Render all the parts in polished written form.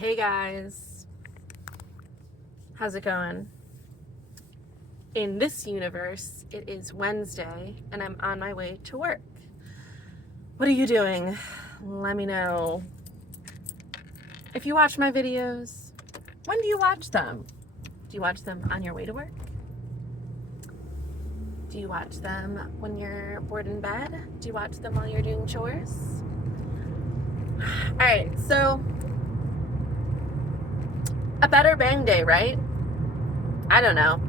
Hey guys, how's it going? In this universe, it is Wednesday and I'm on my way to work. What are you doing? Let me know. If you watch my videos, when do you watch them? Do you watch them on your way to work? Do you watch them when you're bored in bed? Do you watch them while you're doing chores? Alright, so a better bang day, right? I don't know.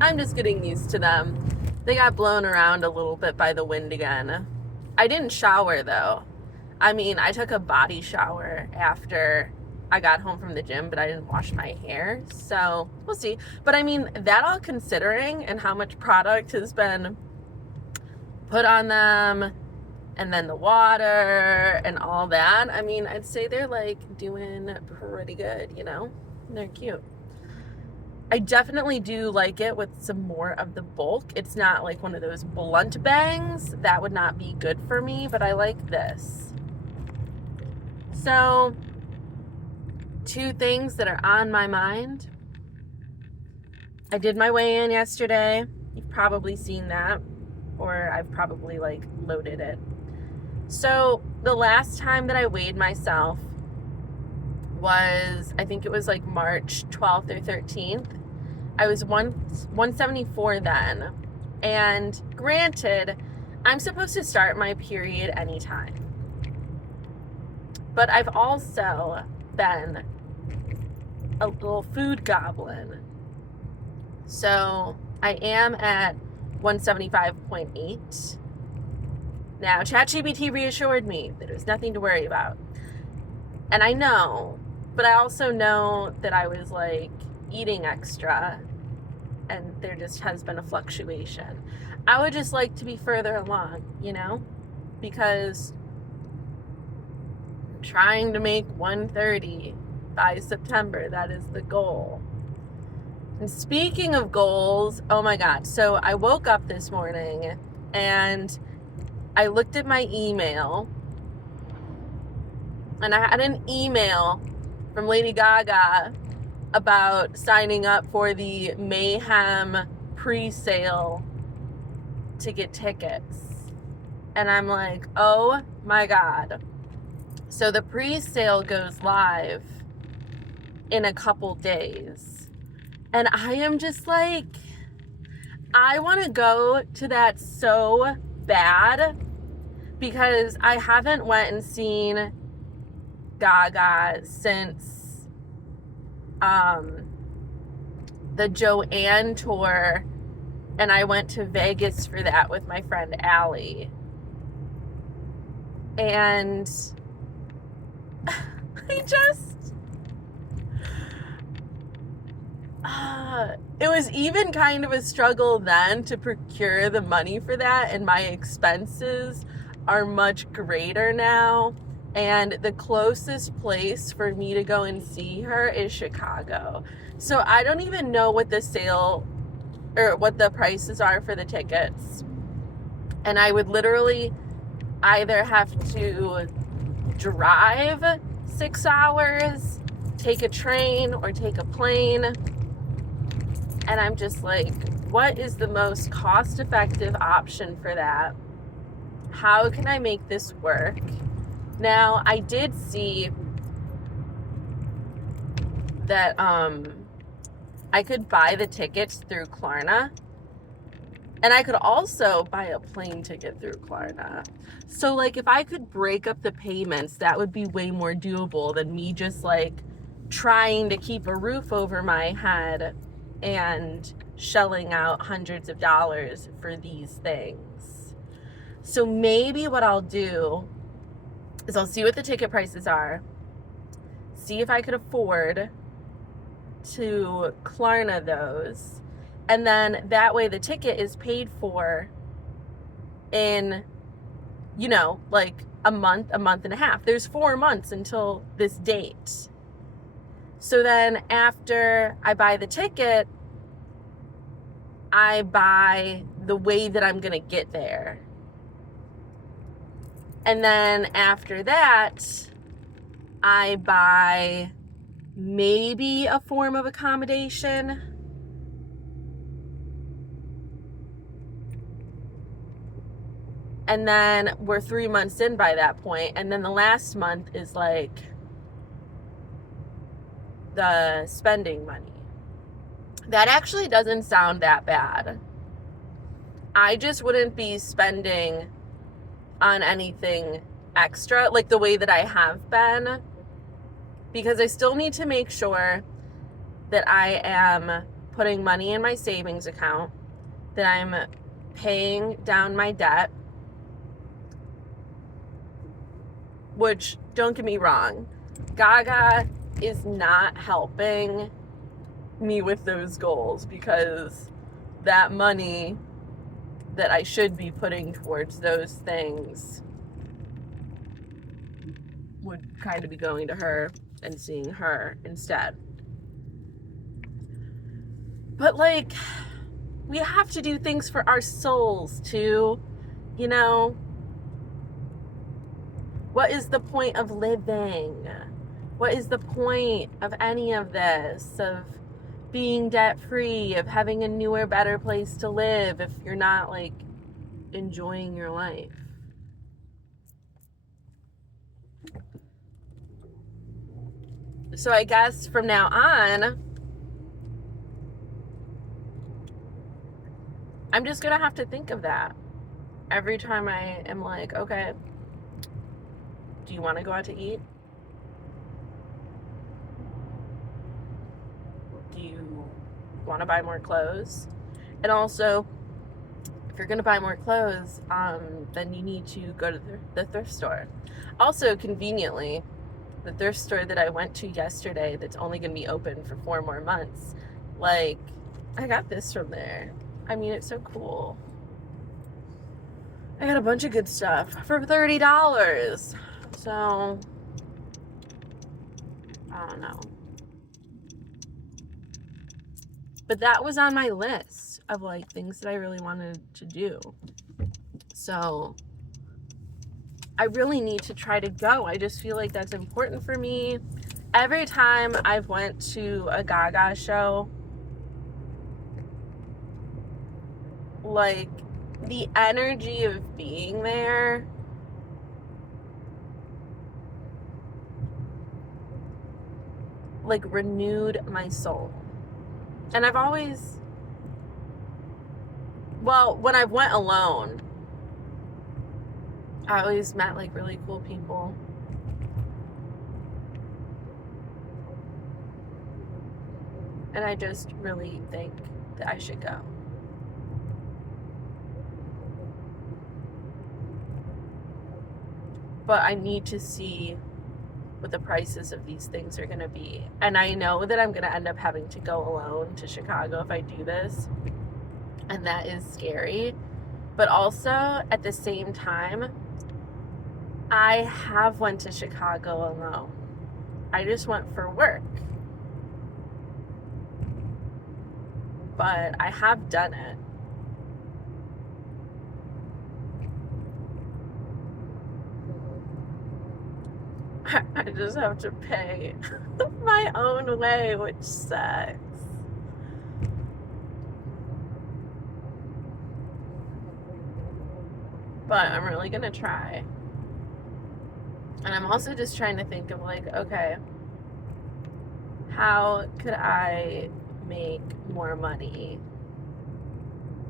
I'm just getting used to them. They got blown around a little bit by the wind again. I didn't shower though. I took a body shower after I got home from the gym, but I didn't wash my hair. So we'll see. But that all considering and how much product has been put on them and then the water and all that, I'd say they're like doing pretty good, you know? They're cute. I definitely do like it with some more of the bulk. It's not like one of those blunt bangs. That would not be good for me, but I like this. So, two things that are on my mind. I did my weigh-in yesterday. You've probably seen that, or I've probably loaded it. So, the last time that I weighed myself was, I think it was March 12th or 13th. I was 174 then. And granted, I'm supposed to start my period anytime. But I've also been a little food goblin. So I am at 175.8. Now, ChatGPT reassured me that it was nothing to worry about. And I know, but I also know that I was eating extra and there just has been a fluctuation. I would just like to be further along, because I'm trying to make 130 by September. That is the goal. And speaking of goals, oh my God. So I woke up this morning and I looked at my email and I had an email from Lady GaGa about signing up for the Mayhem pre-sale to get tickets. And I'm like, oh my God. So the pre-sale goes live in a couple days. And I am just I want to go to that so bad because I haven't went and seen GaGa since the Joanne tour, and I went to Vegas for that with my friend Allie. And it was even kind of a struggle then to procure the money for that, and my expenses are much greater now. And the closest place for me to go and see her is Chicago. So I don't even know what the sale or what the prices are for the tickets. And I would literally either have to drive 6 hours, take a train, or take a plane. And I'm just what is the most cost-effective option for that? How can I make this work? Now, I did see that I could buy the tickets through Klarna, and I could also buy a plane ticket through Klarna. So, if I could break up the payments, that would be way more doable than me just, trying to keep a roof over my head and shelling out hundreds of dollars for these things. So maybe what I'll do is I'll see what the ticket prices are, see if I could afford to Klarna those, and then that way the ticket is paid for in, a month and a half. There's 4 months until this date. So then after I buy the ticket, I buy the way that I'm going to get there. And then after that, I buy maybe a form of accommodation. And then we're 3 months in by that point. And then the last month is like the spending money. That actually doesn't sound that bad. I just wouldn't be spending on anything extra like the way that I have been, because I still need to make sure that I am putting money in my savings account, that I'm paying down my debt, which, don't get me wrong, GaGa is not helping me with those goals, because that money that I should be putting towards those things would kind of be going to her and seeing her instead. But like, we have to do things for our souls too, you know? What is the point of living? What is the point of any of this? Of being debt-free, of having a newer, better place to live if you're not like enjoying your life? So I guess from now on, I'm just gonna have to think of that every time I am like, okay, do you want to go out to eat? Do you want to buy more clothes? And also, if you're gonna buy more clothes, then you need to go to the thrift store. Also, conveniently, the thrift store that I went to yesterday, that's only gonna be open for 4 more months, like, I got this from there. I mean, it's so cool. I got a bunch of good stuff for $30. So, I don't know. But that was on my list of like things that I really wanted to do. So, I really need to try to go. I just feel like that's important for me. Every time I've went to a GaGa show, like, the energy of being there like renewed my soul. And I've always, well, when I went alone, I always met like really cool people. And I just really think that I should go. But I need to see what the prices of these things are going to be. And I know that I'm going to end up having to go alone to Chicago if I do this. And that is scary. But also, at the same time, I have went to Chicago alone. I just went for work. But I have done it. I just have to pay my own way, which sucks. But I'm really gonna try. And I'm also just trying to think of like, okay, how could I make more money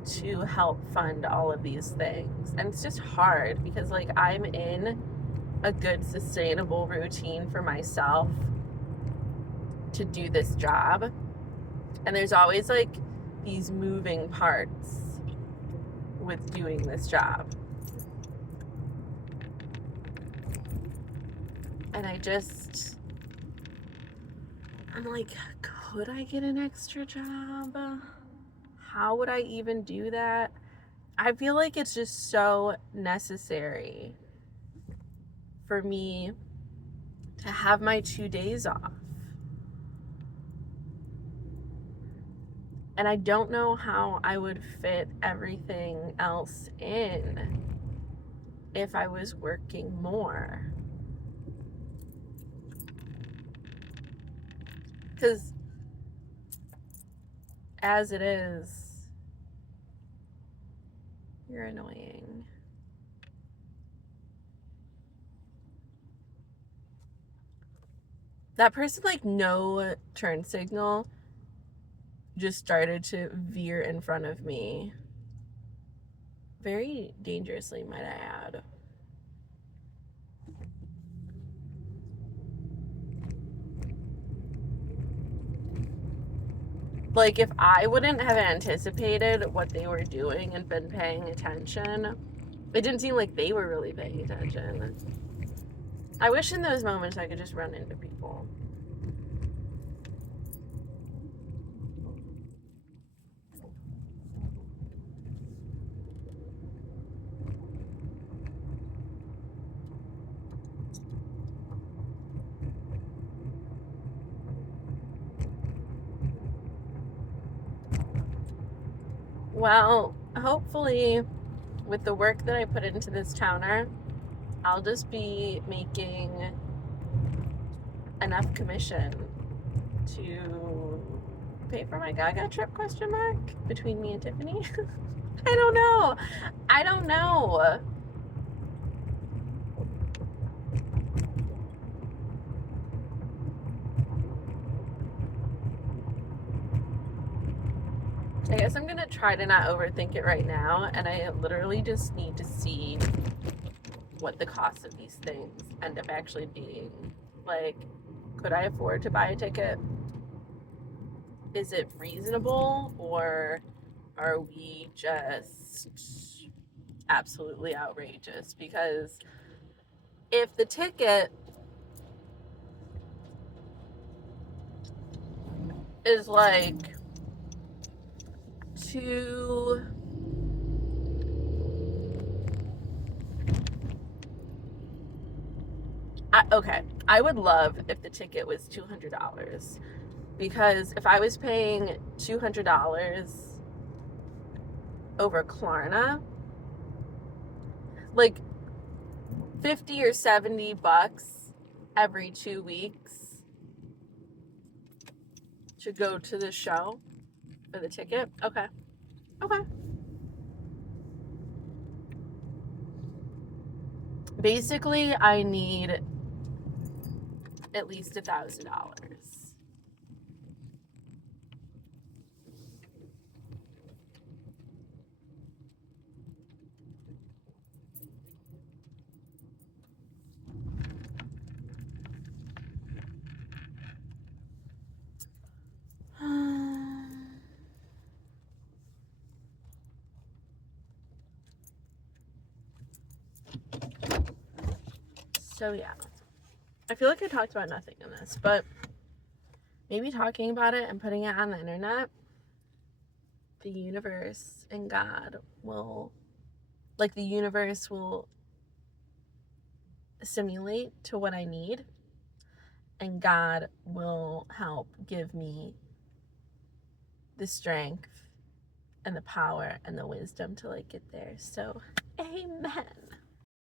to help fund all of these things? And it's just hard because like I'm in a good sustainable routine for myself to do this job, and there's always like these moving parts with doing this job, and I'm like, could I get an extra job? How would I even do that? I feel like it's just so necessary for me to have my 2 days off. And I don't know how I would fit everything else in if I was working more. Because as it is, you're annoying. That person, like, no turn signal, just started to veer in front of me. Very dangerously, might I add. Like, if I wouldn't have anticipated what they were doing and been paying attention, it didn't seem like they were really paying attention. I wish in those moments I could just run into people. Well, hopefully, with the work that I put into this counter, I'll just be making enough commission to pay for my GaGa trip, ? Between me and Tiffany. I don't know. I guess I'm gonna try to not overthink it right now, and I literally just need to see what the cost of these things end up actually being. Like, could I afford to buy a ticket? Is it reasonable, or are we just absolutely outrageous? Because if the ticket is like two, okay, I would love if the ticket was $200, because if I was paying $200 over Klarna, like 50 or 70 bucks every 2 weeks to go to the show for the ticket. Okay. Basically, I need at least $1,000. So yeah, I feel like I talked about nothing in this, but maybe talking about it and putting it on the internet, the universe and God will, like, the universe will simulate to what I need, and God will help give me the strength and the power and the wisdom to, like, get there. So, amen.